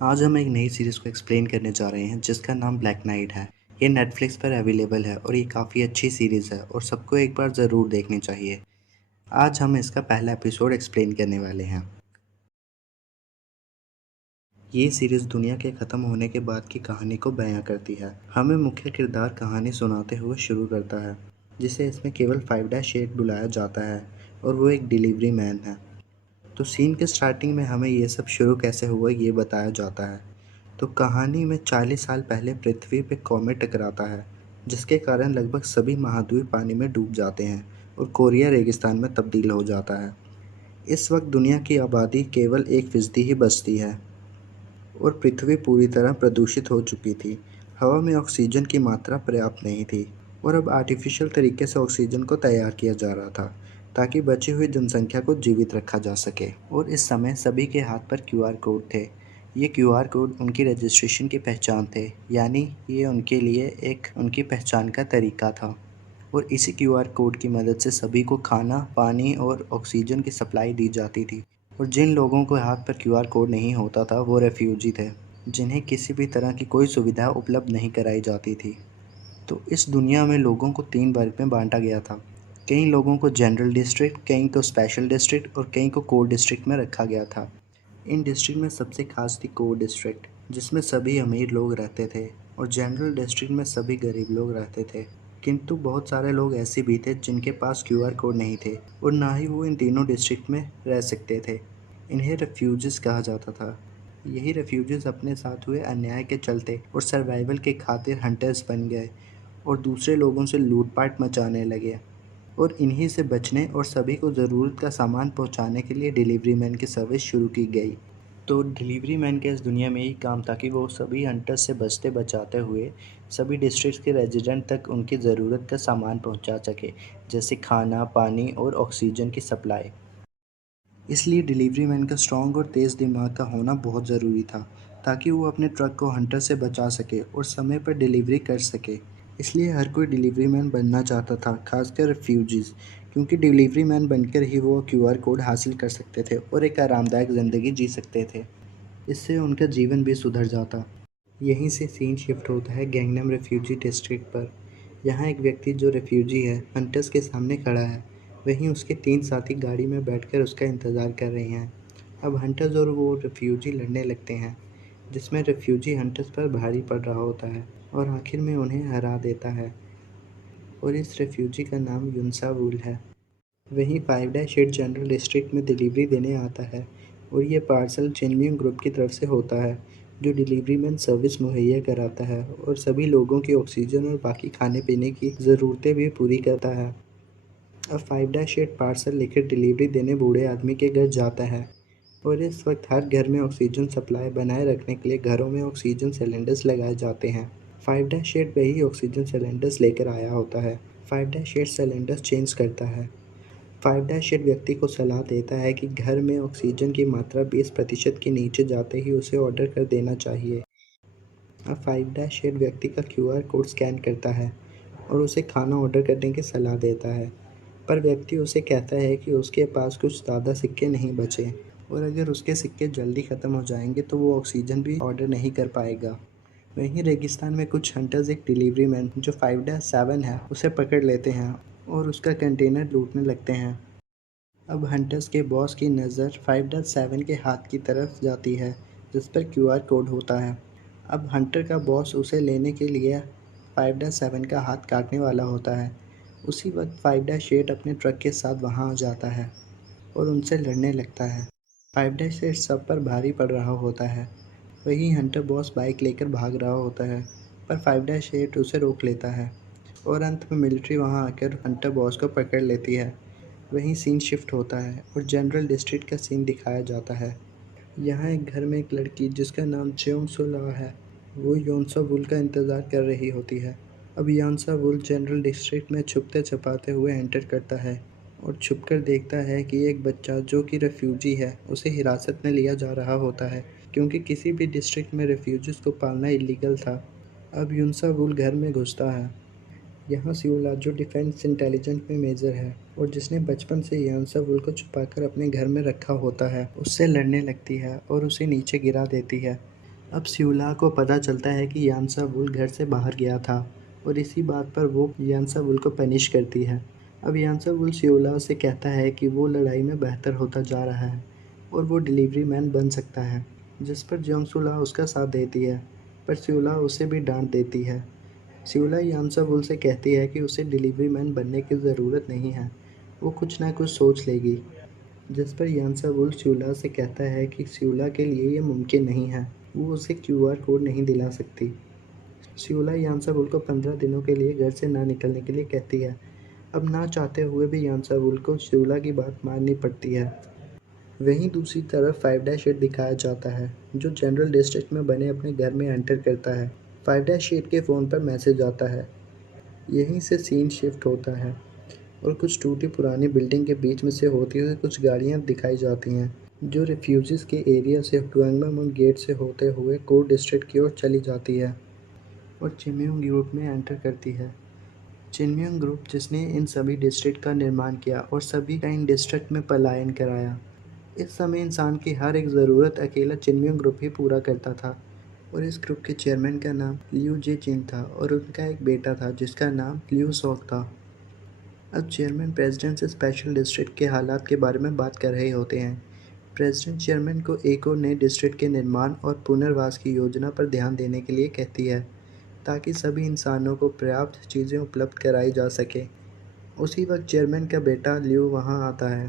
आज हम एक नई सीरीज़ को एक्सप्लेन करने जा रहे हैं जिसका नाम ब्लैक नाइट है। ये नेटफ्लिक्स पर अवेलेबल है और ये काफ़ी अच्छी सीरीज़ है और सबको एक बार ज़रूर देखनी चाहिए। आज हम इसका पहला एपिसोड एक्सप्लेन करने वाले हैं। ये सीरीज़ दुनिया के ख़त्म होने के बाद की कहानी को बयां करती है। हमें मुख्य किरदार कहानी सुनाते हुए शुरू करता है, जिसे इसमें केवल 5-8 बुलाया जाता है और वो एक डिलीवरी मैन है। तो सीन के स्टार्टिंग में हमें ये सब शुरू कैसे हुआ ये बताया जाता है। तो कहानी में 40 साल पहले पृथ्वी पे कॉमेट टकराता है, जिसके कारण लगभग सभी महाद्वीप पानी में डूब जाते हैं और कोरिया रेगिस्तान में तब्दील हो जाता है। इस वक्त दुनिया की आबादी केवल 1% ही बचती है और पृथ्वी पूरी तरह प्रदूषित हो चुकी थी। हवा में ऑक्सीजन की मात्रा पर्याप्त नहीं थी और अब आर्टिफिशियल तरीके से ऑक्सीजन को तैयार किया जा रहा था ताकि बची हुई जनसंख्या को जीवित रखा जा सके। और इस समय सभी के हाथ पर क्यूआर कोड थे। ये क्यूआर कोड उनकी रजिस्ट्रेशन की पहचान थे, यानी ये उनके लिए एक उनकी पहचान का तरीका था। और इसी क्यूआर कोड की मदद से सभी को खाना, पानी और ऑक्सीजन की सप्लाई दी जाती थी। और जिन लोगों के हाथ पर क्यूआर कोड नहीं होता था वो रेफ्यूजी थे, जिन्हें किसी भी तरह की कोई सुविधा उपलब्ध नहीं कराई जाती थी। तो इस दुनिया में लोगों को 3 वर्ग में बांटा गया था। कई लोगों को जनरल डिस्ट्रिक्ट, कई को स्पेशल डिस्ट्रिक्ट और कई को कोर डिस्ट्रिक्ट में रखा गया था। इन डिस्ट्रिक्ट में सबसे खास थी कोर डिस्ट्रिक्ट, जिसमें सभी अमीर लोग रहते थे, और जनरल डिस्ट्रिक्ट में सभी गरीब लोग रहते थे। किंतु बहुत सारे लोग ऐसे भी थे जिनके पास क्यूआर कोड नहीं थे और ना ही वो इन तीनों डिस्ट्रिक्ट में रह सकते थे। इन्हें रेफ्यूजीज कहा जाता था। यही रेफ्यूजीज अपने साथ हुए अन्याय के चलते और सर्वाइवल के खातिर हंटर्स बन गए और दूसरे लोगों से लूटपाट मचाने लगे। और इन्हीं से बचने और सभी को ज़रूरत का सामान पहुंचाने के लिए डिलीवरी मैन की सर्विस शुरू की गई। तो डिलीवरी मैन के इस दुनिया में यही काम था कि वो सभी हंटर्स से बचते बचाते हुए सभी डिस्ट्रिक्ट के रेजिडेंट तक उनकी ज़रूरत का सामान पहुंचा सके, जैसे खाना, पानी और ऑक्सीजन की सप्लाई। इसलिए डिलीवरी मैन का स्ट्रॉन्ग और तेज़ दिमाग का होना बहुत ज़रूरी था, ताकि वो अपने ट्रक को हंटर से बचा सके और समय पर डिलीवरी कर सके। इसलिए हर कोई डिलीवरी मैन बनना चाहता था, खासकर रेफ्यूजीज़, क्योंकि डिलीवरी मैन बनकर ही वो क्यूआर कोड हासिल कर सकते थे और एक आरामदायक ज़िंदगी जी सकते थे। इससे उनका जीवन भी सुधर जाता। यहीं से सीन शिफ्ट होता है गैंगनम रेफ्यूजी डिस्ट्रिक्ट पर। यहाँ एक व्यक्ति जो रेफ्यूजी है हंटर्स के सामने खड़ा है। वहीं उसके 3 साथी गाड़ी में बैठकर उसका इंतज़ार कर रहे हैं। अब हंटर्स और वो रेफ्यूजी लड़ने लगते हैं, जिसमें रेफ्यूजी हंटर्स पर भारी पड़ रहा होता है और आखिर में उन्हें हरा देता है। और इस रेफ्यूजी का नाम युनसा वुल है। वहीं 5-8 जनरल डिस्ट्रिक्ट में डिलीवरी देने आता है और ये पार्सल जेन्युइन ग्रुप की तरफ से होता है, जो डिलीवरी मैन सर्विस मुहैया कराता है और सभी लोगों की ऑक्सीजन और बाकी खाने पीने की ज़रूरतें भी पूरी करता है। अब 5-8 पार्सल लेकर डिलीवरी देने बूढ़े आदमी के घर जाता है और इस वक्त हर घर में ऑक्सीजन सप्लाई बनाए रखने के लिए घरों में ऑक्सीजन सिलेंडर्स लगाए जाते हैं। 5-8 वही ऑक्सीजन सिलेंडर्स लेकर आया होता है। 5-8 सिलेंडर्स चेंज करता है। 5-8 व्यक्ति को सलाह देता है कि घर में ऑक्सीजन की मात्रा 20% के नीचे जाते ही उसे ऑर्डर कर देना चाहिए। अब 5-8 व्यक्ति का क्यूआर कोड स्कैन करता है और उसे खाना ऑर्डर करने की सलाह देता है, पर व्यक्ति उसे कहता है कि उसके पास कुछ ज़्यादा सिक्के नहीं बचे और अगर उसके सिक्के जल्दी ख़त्म हो जाएंगे तो वो ऑक्सीजन भी ऑर्डर नहीं कर पाएगा। वहीं रेगिस्तान में कुछ हंटर्स एक डिलीवरी मैन जो 5-7 है उसे पकड़ लेते हैं और उसका कंटेनर लूटने लगते हैं। अब हंटर्स के बॉस की नज़र 5-7 के हाथ की तरफ जाती है, जिस पर क्यूआर कोड होता है। अब हंटर का बॉस उसे लेने के लिए 5-7 का हाथ काटने वाला होता है। उसी वक्त 5-8 अपने ट्रक के साथ वहां आ जाता है और उनसे लड़ने लगता है। 5-8 सब पर भारी पड़ रहा होता है। वहीं हंटर बॉस बाइक लेकर भाग रहा होता है, पर 5-8 उसे रोक लेता है और अंत में मिलिट्री वहां आकर हंटर बॉस को पकड़ लेती है। वहीं सीन शिफ्ट होता है और जनरल डिस्ट्रिक्ट का सीन दिखाया जाता है। यहाँ एक घर में एक लड़की जिसका नाम चेयोंग सुला है, वो योनसा वुल का इंतज़ार कर रही होती है। अब योनसा वुल जनरल डिस्ट्रिक्ट में छुपते छुपाते हुए एंटर करता है और छुपकर देखता है कि एक बच्चा जो कि रेफ्यूजी है उसे हिरासत में लिया जा रहा होता है, क्योंकि किसी भी डिस्ट्रिक्ट में रेफ्यूजीज़ को पालना इलीगल था। अब योनसा वुल घर में घुसता है। यहाँ सियोला जो डिफेंस इंटेलिजेंस में मेजर है और जिसने बचपन से यानसा वुल को छुपाकर अपने घर में रखा होता है, उससे लड़ने लगती है और उसे नीचे गिरा देती है। अब सिउला को पता चलता है कि यांसा वुल घर से बाहर गया था और इसी बात पर वो यांसा वुल को पनिश करती है। अब यांसा वुल सिउला से कहता है कि वो लड़ाई में बेहतर होता जा रहा है और वो डिलीवरी मैन बन सकता है, जिस पर जोंगसुला उसका साथ देती है, पर सिउला उसे भी डांट देती है। सिउला यांसा वुल से कहती है कि उसे डिलीवरी मैन बनने की ज़रूरत नहीं है, वो कुछ ना कुछ सोच लेगी, जिस पर यांसा वुल सिउला से कहता है कि सिउला के लिए ये मुमकिन नहीं है, वो उसे क्यूआर कोड नहीं दिला सकती। सिउला यांसा वुल को 15 दिनों के लिए घर से ना निकलने के लिए कहती है। अब ना चाहते हुए भी यांसा वुल को सिउला की बात माननी पड़ती है। वहीं दूसरी तरफ 5-8 दिखाया जाता है, जो जनरल डिस्ट्रिक्ट में बने अपने घर में एंटर करता है। 5-8 के फ़ोन पर मैसेज आता है। यहीं से सीन शिफ्ट होता है और कुछ टूटी पुरानी बिल्डिंग के बीच में से होती हुई कुछ गाड़ियाँ दिखाई जाती हैं, जो रेफ्यूजीज़ के एरिया से ट्वांगमामून गेट से होते हुए कोर डिस्ट्रिक्ट की ओर चली जाती है और चिम्योंग ग्रुप में एंटर करती है। चिम्योंग ग्रुप जिसने इन सभी डिस्ट्रिक्ट का निर्माण किया और सभी का इन डिस्ट्रिक्ट में पलायन कराया। इस समय इंसान की हर एक ज़रूरत अकेला चिम्योंग ग्रुप ही पूरा करता था और इस ग्रुप के चेयरमैन का नाम लियू जे चिन था और उनका एक बेटा था जिसका नाम लियू सॉक था। अब चेयरमैन प्रेसिडेंट से स्पेशल डिस्ट्रिक्ट के हालात के बारे में बात कर रहे होते हैं। प्रेसिडेंट चेयरमैन को एक और नए डिस्ट्रिक्ट के निर्माण और पुनर्वास की योजना पर ध्यान देने के लिए कहती है, ताकि सभी इंसानों को पर्याप्त चीज़ें उपलब्ध कराई जा सके। उसी वक्त चेयरमैन का बेटा लियू वहां आता है।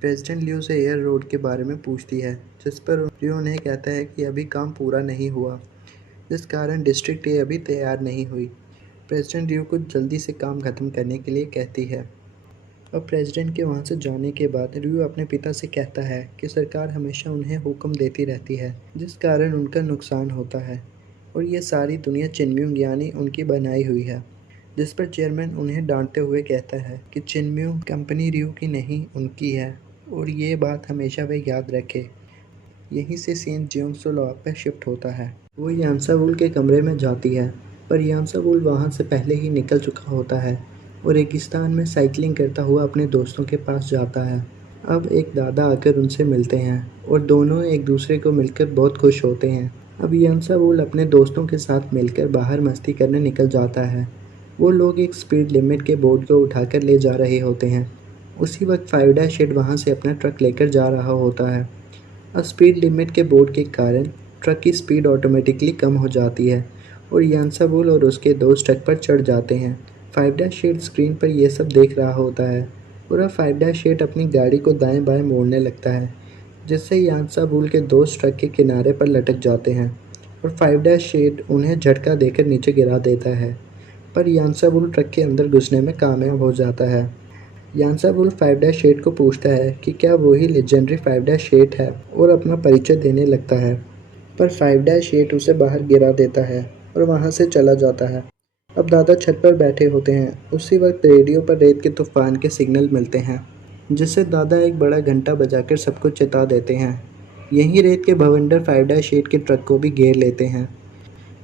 प्रेसिडेंट लियू से एयर रोड के बारे में पूछती है, जिस पर लियू उन्हें कहता है कि अभी काम पूरा नहीं हुआ, जिस कारण डिस्ट्रिक्ट ए अभी तैयार नहीं हुई। प्रेसिडेंट लियू को जल्दी से काम खत्म करने के लिए कहती है। अब प्रेसिडेंट के वहाँ से जाने के बाद लियू अपने पिता से कहता है कि सरकार हमेशा उन्हें हुक्म देती रहती है, जिस कारण उनका नुकसान होता है और ये सारी दुनिया चिन्म्यूंग यानी उनकी बनाई हुई है। जिस पर चेयरमैन उन्हें डांटते हुए कहता है कि चिन्म्यूंग कंपनी लियू की नहीं उनकी है और ये बात हमेशा वे याद रखे। यहीं से सीन जियोंगसुलॉ पर शिफ्ट होता है। वो यांसा वुल के कमरे में जाती है, पर यांसा वुल वहाँ से पहले ही निकल चुका होता है और रेगिस्तान में साइकिलिंग करता हुआ अपने दोस्तों के पास जाता है। अब एक दादा आकर उनसे मिलते हैं और दोनों एक दूसरे को मिलकर बहुत खुश होते हैं। अब यांसा वुल अपने दोस्तों के साथ मिलकर बाहर मस्ती करने निकल जाता है। वो लोग एक स्पीड लिमिट के बोर्ड को उठाकर ले जा रहे होते हैं। उसी वक्त 5-8 वहाँ से अपना ट्रक लेकर जा रहा होता है। अब स्पीड लिमिट के बोर्ड के कारण ट्रक की स्पीड ऑटोमेटिकली कम हो जाती है और यांसा वुल और उसके दोस्त ट्रक पर चढ़ जाते हैं। 5-8 स्क्रीन पर यह सब देख रहा होता है और अब 5-8 अपनी गाड़ी को दाएं बाएं मोड़ने लगता है, जिससे यांसा वुल के दोस्त ट्रक के किनारे पर लटक जाते हैं और 5-8 उन्हें झटका देकर नीचे गिरा देता है, पर यांसा वुल ट्रक के अंदर घुसने में कामयाब हो जाता है। यांसा वुल 5-8 को पूछता है कि क्या वही लेजेंडरी 5-8 है और अपना परिचय देने लगता है, पर 5-8 उसे बाहर गिरा देता है और वहां से चला जाता है। अब दादा छत पर बैठे होते हैं। उसी वक्त रेडियो पर रेत के तूफान के सिग्नल मिलते हैं, जिससे दादा एक बड़ा घंटा बजाकर सबको चेता देते हैं। यहीं रेत के भवंडर 5-8 के ट्रक को भी घेर लेते हैं।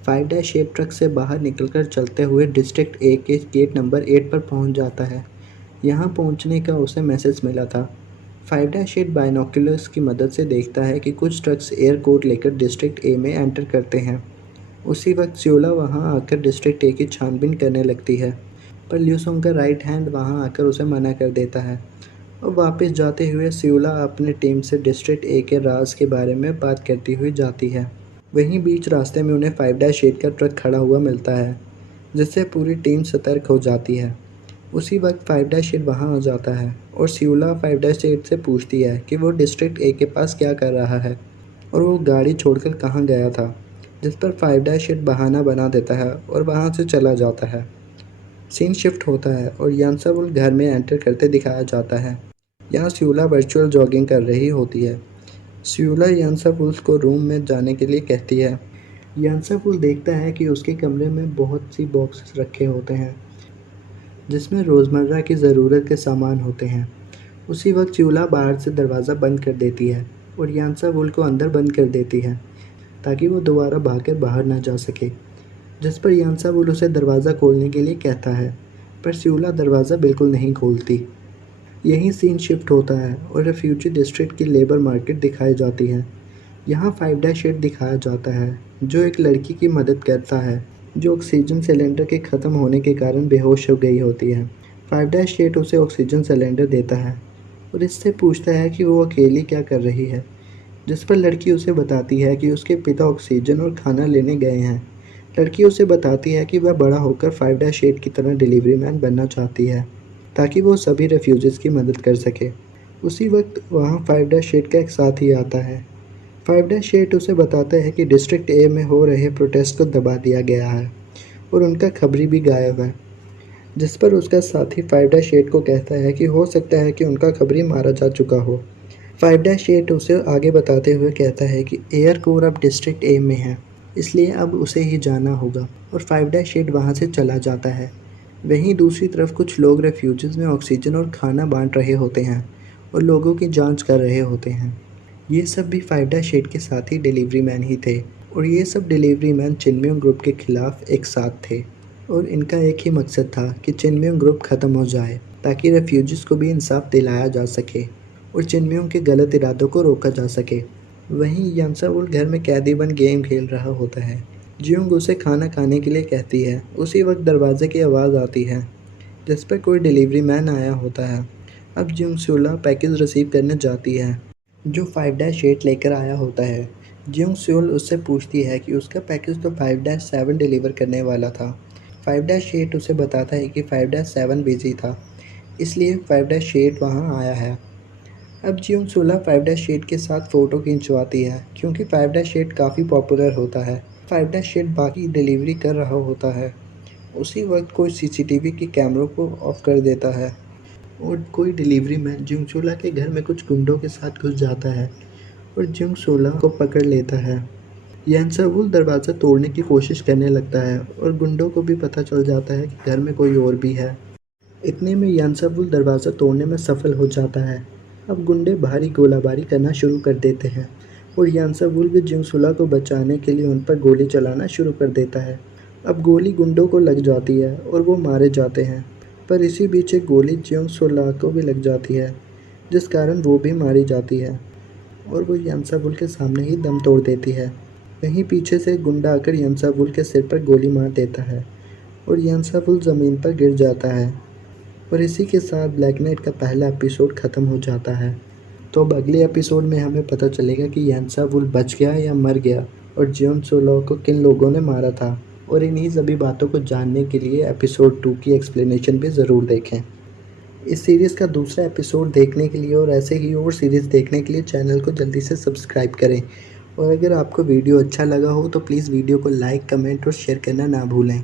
5-8 ट्रक से बाहर निकलकर चलते हुए डिस्ट्रिक्ट ए के गेट नंबर 8 पर पहुंच जाता है। यहाँ पहुँचने का उसे मैसेज मिला था। 5-8 बाइनोकुलर्स की मदद से देखता है कि कुछ ट्रक्स एयरकोर्ट लेकर डिस्ट्रिक्ट ए में एंटर करते हैं। उसी वक्त सियोला वहाँ आकर डिस्ट्रिक्ट ए की छानबीन करने लगती है, पर ल्यूसोंग का राइट हैंड वहाँ आकर उसे मना कर देता है और वापस जाते हुए सियोला अपने टीम से डिस्ट्रिक्ट ए के राज के बारे में बात करती हुई जाती है। वहीं बीच रास्ते में उन्हें 5-8 का ट्रक खड़ा हुआ मिलता है, जिससे पूरी टीम सतर्क हो जाती है। उसी वक्त 5-8 वहाँ आ जाता है और सियोला 5-8 से पूछती है कि वो डिस्ट्रिक्ट ए के पास क्या कर रहा है और वो गाड़ी छोड़कर कहाँ गया था, जिस पर 5-8 बहाना बना देता है और वहाँ से चला जाता है। सीन शिफ्ट होता है और यांसा वुल घर में एंटर करते दिखाया जाता है। यहाँ सियोला वर्चुअल जॉगिंग कर रही होती है। सियोला यांसा वुल को रूम में जाने के लिए कहती है। यांसा वुल देखता है कि उसके कमरे में बहुत सी बॉक्सेस रखे होते हैं, जिसमें रोज़मर्रा की ज़रूरत के सामान होते हैं। उसी वक्त सियोला बाहर से दरवाज़ा बंद कर देती है और यांसा वुल को अंदर बंद कर देती है, ताकि वो दोबारा भागकर बाहर ना जा सके। जिस पर यांसा वुल उसे दरवाज़ा खोलने के लिए कहता है, पर सियोला दरवाज़ा बिल्कुल नहीं खोलती। यहीं सीन शिफ्ट होता है और रेफ्यूजी डिस्ट्रिक्ट की लेबर मार्केट दिखाई जाती है, यहाँ 5-8 दिखाया जाता है जो एक लड़की की मदद करता है जो ऑक्सीजन सिलेंडर के ख़त्म होने के कारण बेहोश हो गई होती है। 5-8 उसे ऑक्सीजन सिलेंडर देता है और इससे पूछता है कि वो अकेली क्या कर रही है, जिस पर लड़की उसे बताती है कि उसके पिता ऑक्सीजन और खाना लेने गए हैं। लड़की उसे बताती है कि वह बड़ा होकर 5-8 की तरह डिलीवरी मैन बनना चाहती है ताकि वो सभी रेफ्यूजीज़ की मदद कर सके। उसी वक्त वहाँ 5-8 का एक साथी आता है। 5-8 उसे बताता है कि डिस्ट्रिक्ट ए में हो रहे प्रोटेस्ट को दबा दिया गया है और उनका खबरी भी गायब है, जिस पर उसका साथी 5-8 को कहता है कि हो सकता है कि उनका खबरी मारा जा चुका हो। 5-8 उसे आगे बताते हुए कहता है कि एयर कोर अब डिस्ट्रिक्ट ए में है, इसलिए अब उसे ही जाना होगा और 5-8 वहाँ से चला जाता है। वहीं दूसरी तरफ कुछ लोग रेफ्यूजीज़ में ऑक्सीजन और खाना बांट रहे होते हैं और लोगों की जांच कर रहे होते हैं। ये सब भी 5-8 के साथ ही डिलीवरी मैन ही थे और ये सब डिलीवरी मैन चिनम्योंग ग्रुप के खिलाफ एक साथ थे और इनका एक ही मकसद था कि चिनम्योंग ग्रुप ख़त्म हो जाए ताकि रेफ्यूजीज़ को भी इंसाफ दिलाया जा सके और चिनम्योंग के गलत इरादों को रोका जा सके। वहीं यांसावुल घर में कैदी बन गेम खेल रहा होता है। जियोंग उसे खाना खाने के लिए कहती है। उसी वक्त दरवाजे की आवाज़ आती है जिस पर कोई डिलीवरी मैन आया होता है। अब जियोंग सुला पैकेज रिसीव करने जाती है जो 5-8 लेकर आया होता है। जियोंग सुल उससे पूछती है कि उसका पैकेज तो 5-7 डिलीवर करने वाला था। 5-8 उसे बताता है कि 5-7 बिजी था, इसलिए 5-8 वहाँ आया है। अब जियोंग सुला 5-8 के साथ फ़ोटो खिंचवाती है क्योंकि 5-8 काफ़ी पॉपुलर होता है। 5-8 बाकी डिलीवरी कर रहा होता है। उसी वक्त कोई सीसीटीवी के कैमरों को ऑफ कर देता है और कोई डिलीवरी मैन जियोंग सुला के घर में कुछ गुंडों के साथ घुस जाता है और जियोंग सुला को पकड़ लेता है। यांसावुल दरवाज़ा तोड़ने की कोशिश करने लगता है और गुंडों को भी पता चल जाता है कि घर में कोई और भी है। इतने में यांसावुल दरवाज़ा तोड़ने में सफल हो जाता है। अब गुंडे भारी गोलाबारी करना शुरू कर देते हैं और यांसावुल भी जियोंग सुला को बचाने के लिए उन पर गोली चलाना शुरू कर देता है। अब गोली गुंडों को लग जाती है और वो मारे जाते हैं, पर इसी बीच एक गोली जियोंग सुला को भी लग जाती है जिस कारण वो भी मारी जाती है और वो यांसावुल के सामने ही दम तोड़ देती है। वहीं पीछे से एक गुंडा आकर यांसावुल के सिर पर गोली मार देता है और यांसावुल ज़मीन पर गिर जाता है और इसी के साथ ब्लैक नाइट का पहला एपिसोड ख़त्म हो जाता है। तो अब अगले एपिसोड में हमें पता चलेगा कि यांसावुल बच गया या मर गया और जियोंग सुला को किन लोगों ने मारा था। और इन्हीं सभी बातों को जानने के लिए एपिसोड 2 की एक्सप्लेनेशन भी ज़रूर देखें। इस सीरीज़ का दूसरा एपिसोड देखने के लिए और ऐसे ही और सीरीज़ देखने के लिए चैनल को जल्दी से सब्सक्राइब करें और अगर आपको वीडियो अच्छा लगा हो तो प्लीज़ वीडियो को लाइक, कमेंट और शेयर करना ना भूलें।